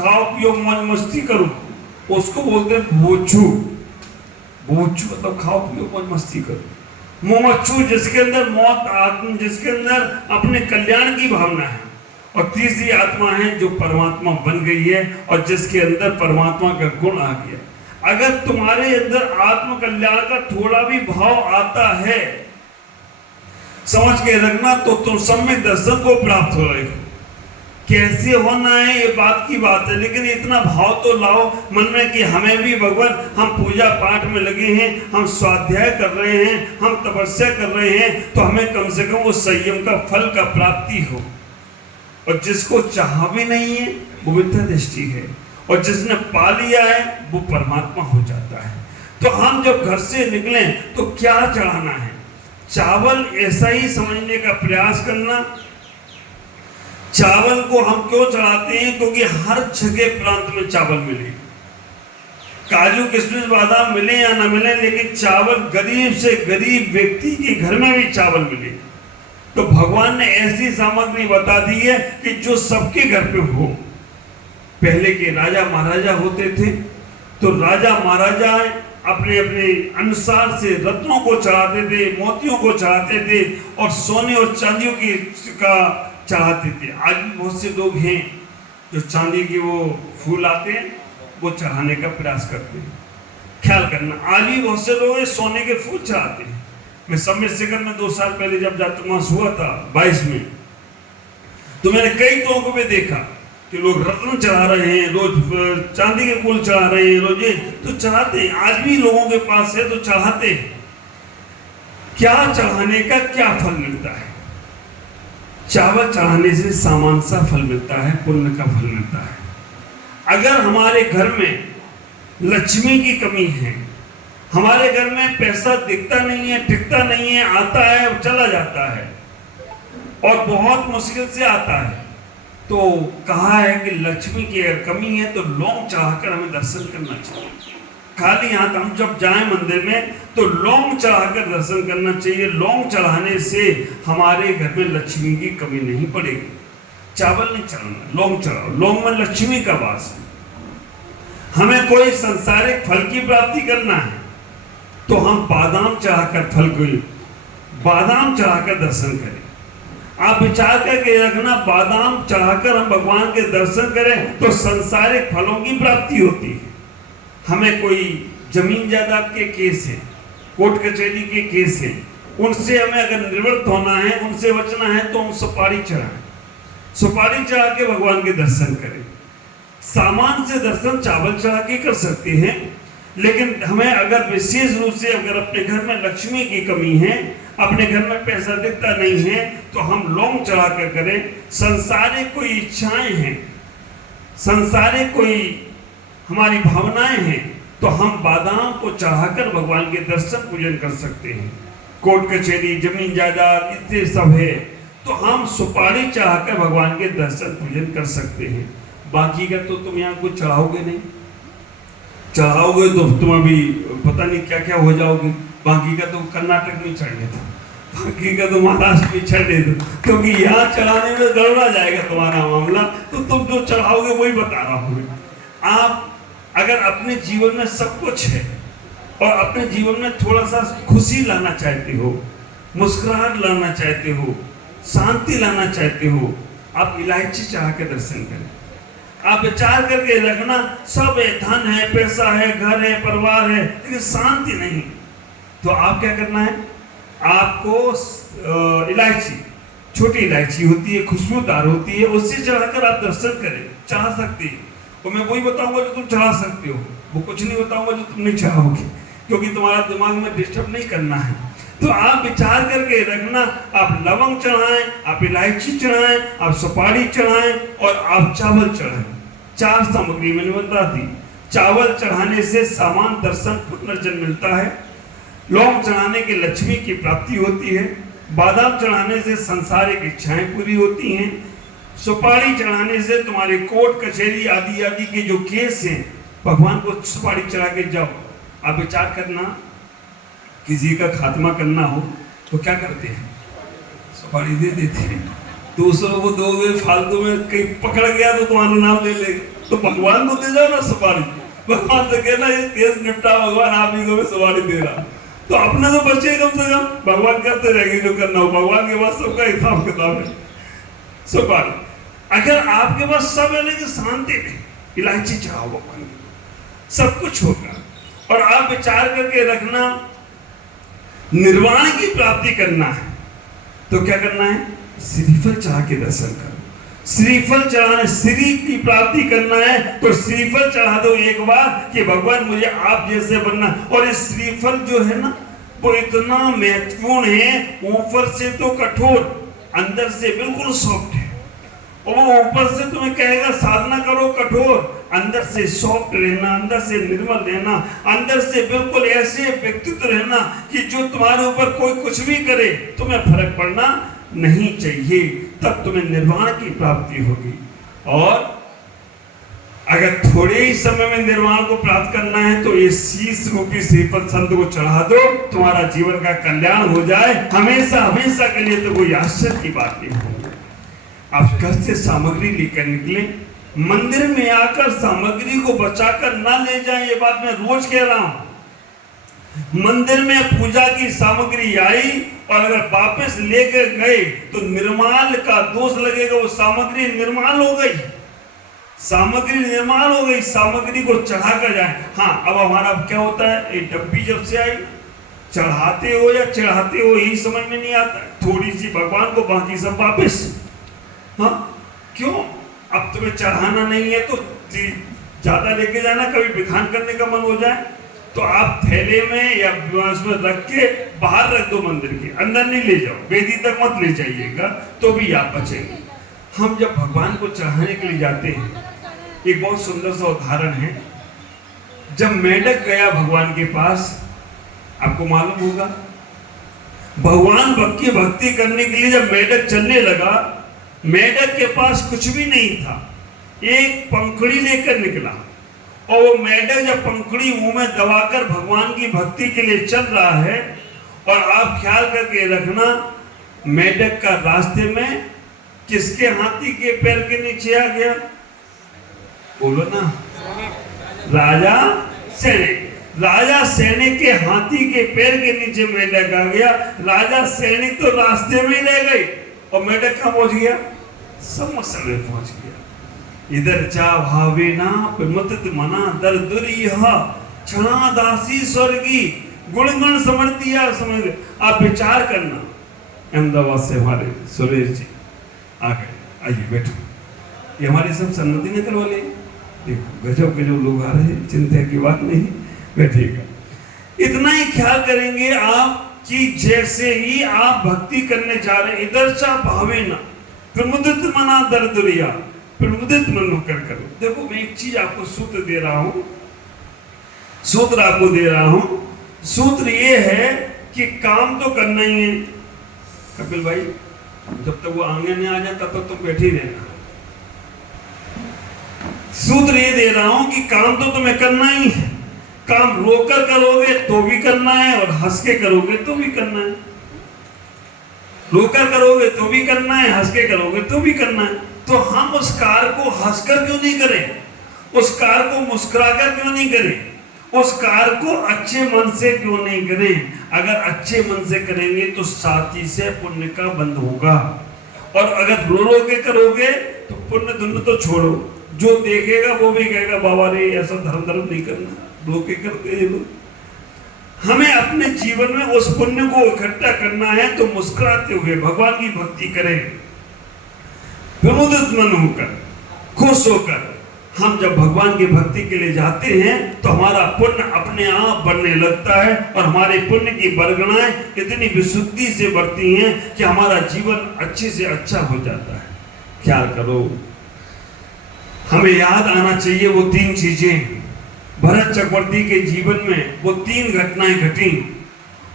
खाओ पियो मौज मस्ती करो, उसको बोलते हैं भोजू। भोजू मतलब खाओ पियो मौज मस्ती करो। मोमच्छु जिसके अंदर मौत आत्मा, जिसके अंदर अपने कल्याण की भावना है। और तीसरी आत्मा है जो परमात्मा बन गई है और जिसके अंदर परमात्मा का गुण आ गया। अगर तुम्हारे अंदर आत्म कल्याण का थोड़ा भी भाव आता है, समझ के रखना, तो तुम सम्यक दर्शन को प्राप्त हो रहे हो। कैसे होना है ये बात की बात है, लेकिन इतना भाव तो लाओ मन में कि हमें भी भगवान, हम पूजा पाठ में लगे हैं, हम स्वाध्याय कर रहे हैं, हम तपस्या कर रहे हैं, तो हमें कम से कम उस संयम का फल का प्राप्ति हो। और जिसको चाह भी नहीं है वो मिथ्या दृष्टि है, और जिसने पा लिया है वो परमात्मा हो जाता है। तो हम जब घर से निकले तो क्या चढ़ाना है, चावल ऐसा ही समझने का प्रयास करना। चावल को हम क्यों चढ़ाते हैं? क्योंकि हर जगह प्रांत में चावल मिले, काजू किशमिश बादाम मिले या ना मिले, लेकिन चावल गरीब से गरीब व्यक्ति के घर में भी चावल मिले। तो भगवान ने ऐसी सामग्री बता दी है कि जो सबके घर पे हो। पहले के राजा महाराजा होते थे, तो राजा महाराजा अपने अपने अनुसार से रत्नों को चढ़ाते थे, मोतियों को चढ़ाते थे, और सोने और चांदियों की का चढ़ाते थे। आज भी बहुत से लोग हैं जो चांदी के वो फूल आते हैं वो चढ़ाने का प्रयास करते हैं। ख्याल करना, आज भी बहुत से लोग सोने के फूल चढ़ाते हैं। मैं सम्यक शिखर में 2 साल पहले जब जातुमास हुआ था 22 में, तो मैंने कई लोगों को देखा कि लोग रत्न चढ़ा रहे हैं, रोज चांदी के फूल चढ़ा रहे हैं, रोज तो चढ़ाते हैं। आज भी लोगों के पास है तो चढ़ाते हैं। क्या चढ़ाने का क्या फल मिलता है? चावल चढ़ाने से सामान सा फल मिलता है, पुण्य का फल मिलता है। अगर हमारे घर में लक्ष्मी की कमी है, हमारे घर में पैसा दिखता नहीं है, टिकता नहीं है, आता है और चला जाता है, और बहुत मुश्किल से आता है, तो कहा है कि लक्ष्मी की अगर कमी है तो लौंग चढ़ाकर हमें दर्शन करना चाहिए। खाली हाथ हम जब जाएं मंदिर में तो लौंग चढ़ाकर दर्शन करना चाहिए। लौंग चढ़ाने से हमारे घर में लक्ष्मी की कमी नहीं पड़ेगी। चावल नहीं चढ़ाना, लौंग चढ़ाओ। लौंग में लक्ष्मी का वास है। हमें कोई संसारिक फल की प्राप्ति करना है तो हम बादाम चढ़ाकर फल को, बादाम चढ़ाकर दर्शन करें। आप विचार करके रखना, बादाम चढ़ाकर हम भगवान के दर्शन करें तो संसारिक फलों की प्राप्ति होती है। हमें कोई जमीन जायदाद के केस है, कोर्ट कचहरी के केस है, उनसे हमें अगर निवृत्त होना है, उनसे बचना है, तो हम सुपारी चढ़ाएं। सुपारी चढ़ा के भगवान के दर्शन करें। सामान से दर्शन चावल चढ़ा के कर सकते हैं, लेकिन हमें अगर विशेष रूप से अगर अपने घर में लक्ष्मी की कमी है, अपने घर में पैसा दिखता नहीं है, तो हम लौंग चढ़ा कर करें। संसारिक कोई इच्छाएं हैं, संसारिक कोई हमारी भावनाएं हैं, तो हम बादाम को चढ़ाकर भगवान के दर्शन पूजन कर सकते हैं। कोर्ट कचहरी, जमीन जायदाद, इतने सब है, तो हम सुपारी चढ़ाकर भगवान के दर्शन पूजन कर सकते हैं। बाकी का तो तुम यहाँ कुछ चढ़ाओगे नहीं, चढ़ाओगे तो तुम अभी पता नहीं क्या क्या हो जाओगे। बाकी का तो कर्नाटक में चढ़ने दो, बाकी का तो महाराष्ट्र में चढ़ने दो, क्योंकि यहाँ चढ़ाने में गड़बड़ा जाएगा तुम्हारा मामला। तो तुम जो चढ़ाओगे वही बता रहा हूँ। आप अगर अपने जीवन में सब कुछ है और अपने जीवन में थोड़ा सा खुशी लाना चाहते हो, मुस्कुराहट लाना चाहते हो, शांति लाना चाहते हो, आप इलायची चढ़ा के दर्शन करें। आप विचार करके रखना, सब है, धन है, पैसा है, घर है, परिवार है, लेकिन शांति नहीं, तो आप क्या करना है? आपको इलायची, छोटी इलायची होती है, खुशबूदार होती है, उससे चढ़ाकर आप दर्शन करें। चढ़ा सकते हैं, तो मैं वही बताऊंगा जो तुम चढ़ा सकते हो, वो कुछ नहीं बताऊंगा जो तुम नहीं चढ़ाओगे, क्योंकि तुम्हारा दिमाग में डिस्टर्ब नहीं करना है। तो आप विचार करके रखना, आप लवंग चढ़ाएं, आप इलायची चढ़ाएं, आप सुपारी चढ़ाएं और आप चावल चढ़ाएं। 4 सामग्री मैंने बता दी। चावल चढ़ाने से सामान दर्शन पुनर्जन्म मिलता है, लौंग चढ़ाने के लक्ष्मी की प्राप्ति होती है, बादाम चढ़ाने से संसारिक इच्छाएं पूरी होती हैं, सुपारी चढ़ाने से तुम्हारे कोर्ट कचहरी आदि आदि के जो केस हैं, भगवान को सुपारी चढ़ा के जाओ। आप विचार करना, किसी का खात्मा करना हो तो क्या करते हैं? सुपारी दे देते हैं। दूसरों को दोगे फालतू में, कहीं पकड़ गया तो तुम्हारा नाम ले लेगा। तो भगवान को दे जाओ ना सुपारी। भगवान से कहना ये केस निपटा, भगवान आप ही को भी सुपारी दे रहा, तो अपने तो बचे कम से कम। भगवान करते रहेंगे जो करना हो, भगवान के पास सबका हिसाब किताब है। सुपारी अगर आपके पास सब है लेकिन शांति नहीं, इलायची चढ़ाओ भगवान को, सब कुछ होगा। और आप विचार करके रखना, निर्वाण की प्राप्ति करना है तो क्या करना है? श्रीफल चढ़ा के दर्शन करो। श्रीफल चढ़ाने, श्री की प्राप्ति करना है तो श्रीफल चढ़ा दो एक बार कि भगवान मुझे आप जैसे बनना। और ये श्रीफल जो है ना वो इतना महत्वपूर्ण है, ऊपर से तो कठोर, अंदर से बिल्कुल सॉफ्ट है। और वो ऊपर से तुम्हें कहेगा साधना करो कठोर, अंदर से सॉफ्ट रहना, अंदर से निर्मल रहना, अंदर से बिल्कुल ऐसे व्यक्तित्व रहना कि जो तुम्हारे ऊपर कोई कुछ भी करे तुम्हें फर्क पड़ना नहीं चाहिए, तब तुम्हें निर्वाण की प्राप्ति होगी। और अगर थोड़े ही समय में निर्वाण को प्राप्त करना है तो ये शीश रूपी श्रीफल संत को चढ़ा दो, तुम्हारा जीवन का कल्याण हो जाए हमेशा हमेशा के लिए। तो कोई आश्चर्य की बात नहीं होगी। आप घर से सामग्री लेकर निकले, मंदिर में आकर सामग्री को बचाकर ना ले जाएं, ये बात मैं रोज कह रहा हूं। मंदिर में पूजा की सामग्री आई और अगर वापस लेकर गए तो निर्माल का दोष लगेगा, वो सामग्री निर्माल हो गई, सामग्री निर्माल हो गई, सामग्री को चढ़ा कर जाए। हाँ, अब हमारा क्या होता है, ये डब्बी जब से आई चढ़ाते हो या चढ़ाते हो यही समझ में नहीं आता, थोड़ी सी भगवान को बाकी सब वापस। हाँ क्यों? अब तुम्हें चढ़ाना नहीं है तो ज्यादा लेके जाना, कभी विधान करने का मन हो जाए तो आप थैले में या उसमें रख के बाहर रख दो, मंदिर के अंदर नहीं ले जाओ, वेदी तक मत ले जाइएगा तो भी आप बचेंगे। हम जब भगवान को चढ़ाने के लिए जाते हैं, एक बहुत सुंदर सा उदाहरण है। जब मेढक गया भगवान के पास, आपको मालूम होगा, भगवान की भक्ति करने के लिए जब मेढक चलने लगा, मेढक के पास कुछ भी नहीं था, एक पंखुड़ी लेकर निकला। और वो मेढक जब पंखुड़ी मुंह में दबाकर भगवान की भक्ति के लिए चल रहा है, और आप ख्याल करके रखना, मेढक का रास्ते में किसके हाथी के पैर के नीचे आ गया? बोलो ना, राजा सैनिक। राजा सैनिक के हाथी के पैर के नीचे मेढक आ गया। राजा सैनिक तो रास्ते में ही रह गए और मेढक कहाँ पहुंच गया? समस्त में पहुंच गया। इधर चा भावेना प्रमथित मना दर दुरियह क्षणा दासी स्वर्गी गुणगण समर्थिया समझ। आप विचार करना, अहमदाबाद से हमारे सुरेश जी आ गए, आइए बैठो। ये हमारे सब सन्नति नगर वाले, देखो गजब के जो लोग आ रहे हैं, चिंता की बात नहीं, बैठिएगा। इतना ही ख्याल करेंगे आप कि जैसे ही आप भक्ति करने जा रहे हैं, इधर चा भावेना प्रमुदित मना दर दुरिया, प्रमुदित मन होकर करो। देखो मैं एक चीज आपको सूत्र दे रहा हूं, सूत्र आपको दे रहा हूं। सूत्र ये है कि काम तो करना ही है। कपिल भाई, जब तक वो आंगन में आ जाए तब तक तुम बैठे ही रहना। सूत्र ये दे रहा हूं कि काम तो तुम्हें करना ही है। काम रोकर करोगे तो भी करना है और हंस के करोगे तो भी करना है। रोकर करोगे तो भी करना है, हंस के करोगे तो भी करना है। तो हम उस कार्य को हंसकर क्यों नहीं करें? उस कार्य को मुस्कुराकर क्यों नहीं करें? उस कार्य को अच्छे मन से क्यों नहीं करें? अगर अच्छे मन से करेंगे तो साथी से पुण्य का बंद होगा। और अगर रो रो के करोगे तो पुण्य धुन तो छोड़ो, जो देखेगा वो भी कहेगा बाबा रे ऐसा धर्म नहीं करना, रो के करते हैं लोग। हमें अपने जीवन में उस पुण्य को इकट्ठा करना है तो मुस्कुराते हुए भगवान की भक्ति करें, प्रमुदित मन होकर, खुश होकर। हम जब भगवान की भक्ति के लिए जाते हैं तो हमारा पुण्य अपने आप बढ़ने लगता है और हमारे पुण्य की बरगनाएं इतनी विशुद्धि से बढ़ती हैं कि हमारा जीवन अच्छे से अच्छा हो जाता है। ख्याल करो, हमें याद आना चाहिए वो तीन चीजें। भरत चक्रवर्ती के जीवन में वो तीन घटनाएं घटी,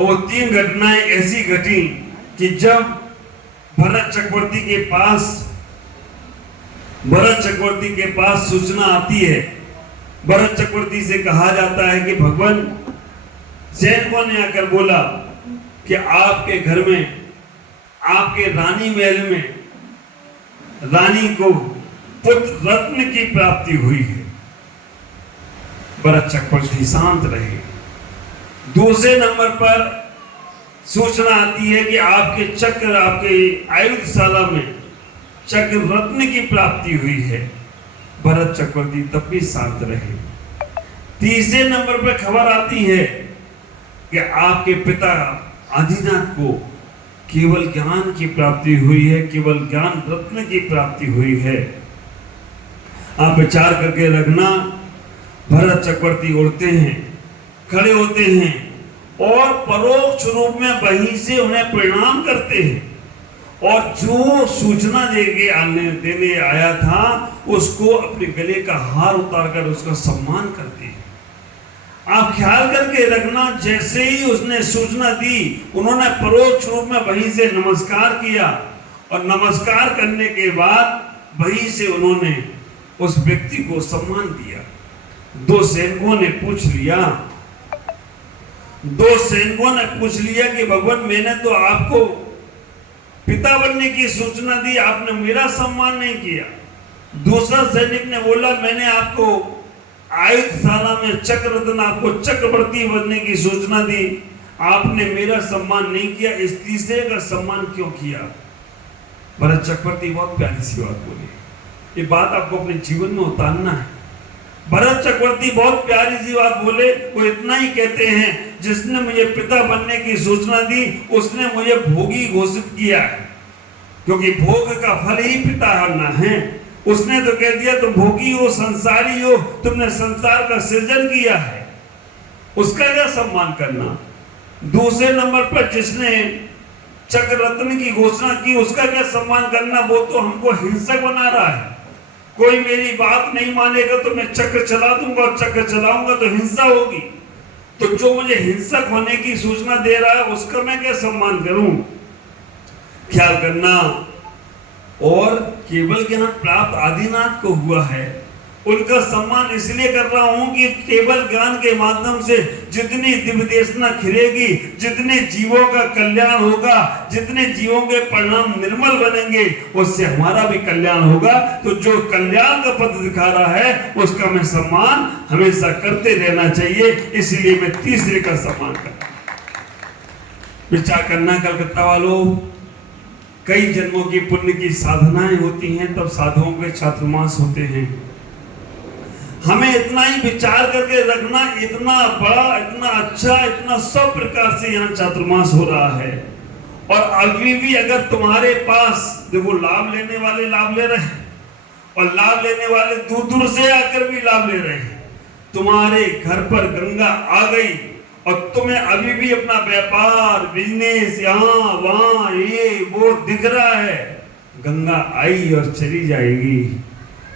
और वो तीन घटनाएं ऐसी घटी कि जब भरत चक्रवर्ती के पास सूचना आती है, भरत चक्रवर्ती से कहा जाता है कि भगवान सैनिकों ने आकर बोला कि आपके घर में, आपके रानी महल में रानी को पुत्र रत्न की प्राप्ति हुई है। भरत चक्रवर्ती शांत रहे। दूसरे नंबर पर सूचना आती है कि आपके चक्र, आपके आयुधशाला में चक्र रत्न की प्राप्ति हुई है। भरत चक्रवर्ती तब भी शांत रहे। तीसरे नंबर पर खबर आती है कि आपके पिता आदिनाथ को केवल ज्ञान की प्राप्ति हुई है, केवल ज्ञान रत्न की प्राप्ति हुई है। आप विचार करके रखना, भरत चक्रवर्ती उठते हैं, खड़े होते हैं और परोक्ष रूप में वहीं से उन्हें प्रणाम करते हैं और जो सूचना देने आया था उसको अपने गले का हार उतारकर उसका सम्मान करते हैं। आप ख्याल करके रखना, जैसे ही उसने सूचना दी उन्होंने परोक्ष रूप में वहीं से नमस्कार किया और नमस्कार करने के बाद वहीं से उन्होंने उस व्यक्ति को सम्मान दिया। दो सैनिकों ने पूछ लिया कि भगवान, मैंने तो आपको पिता बनने की सूचना दी, आपने मेरा सम्मान नहीं किया। दूसरा सैनिक ने बोला, मैंने आपको आयुधशाला में चक्र रत्न, आपको चक्रवर्ती बनने की सूचना दी, आपने मेरा सम्मान नहीं किया, इस तीसरे का सम्मान क्यों किया? भरत चक्रवर्ती बहुत प्यारी सी बात बोली, ये बात आपको अपने जीवन में उतारना है। भरत चक्रवर्ती बहुत प्यारी सी बात बोले, वो इतना ही कहते हैं, जिसने मुझे पिता बनने की सूचना दी उसने मुझे भोगी घोषित किया है, क्योंकि भोग का फल ही पिता होना है। उसने तो कह दिया तुम भोगी हो, संसारी हो, तुमने संसार का सृजन किया है, उसका क्या सम्मान करना। दूसरे नंबर पर जिसने चक्र रत्न की घोषणा की उसका क्या सम्मान करना, वो तो हमको हिंसक बना रहा है। कोई मेरी बात नहीं मानेगा तो मैं चक्र चला दूंगा और चक्र चलाऊंगा तो हिंसा होगी। तो जो मुझे हिंसक होने की सूचना दे रहा है उसका मैं क्या सम्मान करूं? ख्याल करना। और केवल ज्ञान प्राप्त आदिनाथ को हुआ है, उनका सम्मान इसलिए कर रहा हूं कि केवल ज्ञान के माध्यम से जितनी दिव्य देशना खिलेगी, जितने जीवों का कल्याण होगा, जितने जीवों के परिणाम निर्मल बनेंगे, उससे हमारा भी कल्याण होगा। तो जो कल्याण का पथ दिखा रहा है उसका मैं सम्मान हमेशा करते रहना चाहिए, इसलिए मैं तीसरे का सम्मान करता। विचार करना कलकत्ता वालों, कई जन्मों की पुण्य की साधनाएं होती हैं तब साधुओं के चातुर्मास होते हैं। हमें इतना ही विचार करके रखना, इतना बड़ा, इतना अच्छा, इतना सब प्रकार से यहाँ चातुर्मास हो रहा है। और अभी भी अगर तुम्हारे पास देखो, लाभ लेने वाले लाभ ले रहे हैं और लाभ लेने वाले दूर दूर से आकर भी लाभ ले रहे हैं। तुम्हारे घर पर गंगा आ गई और तुम्हें अभी भी अपना व्यापार, बिजनेस यहाँ वहां ये वो दिख रहा है। गंगा आई और चली जाएगी,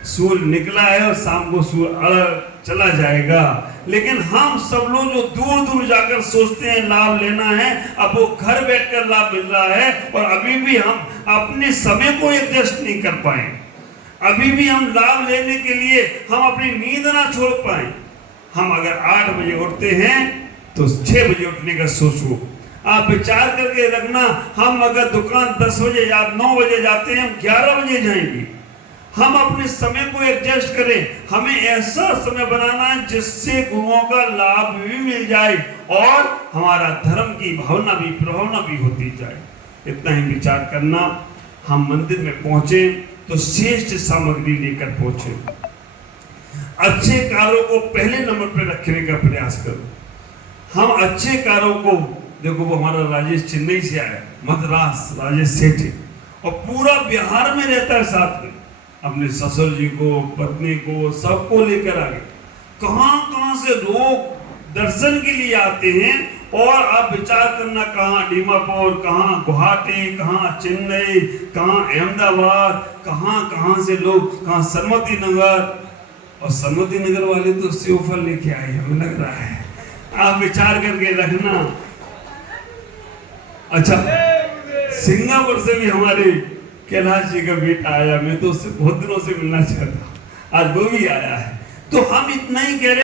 सूर्य निकला है और शाम को सूर्य चला जाएगा। लेकिन हम सब लोग जो दूर दूर जाकर सोचते हैं लाभ लेना है, अब वो घर बैठकर लाभ मिल रहा है और अभी भी हम अपने समय को एडजस्ट नहीं कर पाए। अभी भी हम लाभ लेने के लिए हम अपनी नींद ना छोड़ पाए। हम अगर 8 बजे उठते हैं तो 6 बजे उठने का सोचो। आप विचार करके रखना, हम अगर दुकान 10 बजे या 9 बजे जाते हैं, हम 11 बजे जाएंगे। हम अपने समय को एडजस्ट करें। हमें ऐसा समय बनाना है जिससे गुरुओं का लाभ भी मिल जाए और हमारा धर्म की भावना भी, प्रभावना भी होती जाए। इतना ही विचार करना। हम मंदिर में पहुंचे तो श्रेष्ठ सामग्री लेकर पहुंचे। अच्छे कार्यों को पहले नंबर पर रखने का प्रयास करो। हम अच्छे कार्यों को देखो, वो हमारा राजेश चेन्नई से आया, मद्रास राजेश सेठ, और पूरा बिहार में रहता है साथ में, अपने ससुर जी को, पत्नी को, सबको लेकर आ गए। कहां से लोग दर्शन के लिए आते हैं। और आप विचार करना, कहां दीमापुर, कहां गुवाहाटी, कहां चेन्नई, कहां अहमदाबाद, कहां से लोग, कहां सरमती नगर। और सरमती नगर वाले तो सेवफल लेके आए, हमें लग रहा है। आप विचार करके रखना। अच्छा, सिंगापुर से भी हमारे कैलाश जी का बेटा आया, मैं तो उससे बहुत दिनों से मिलना चाहता, आज वो भी आया है। तो हम इतना ही कह रहे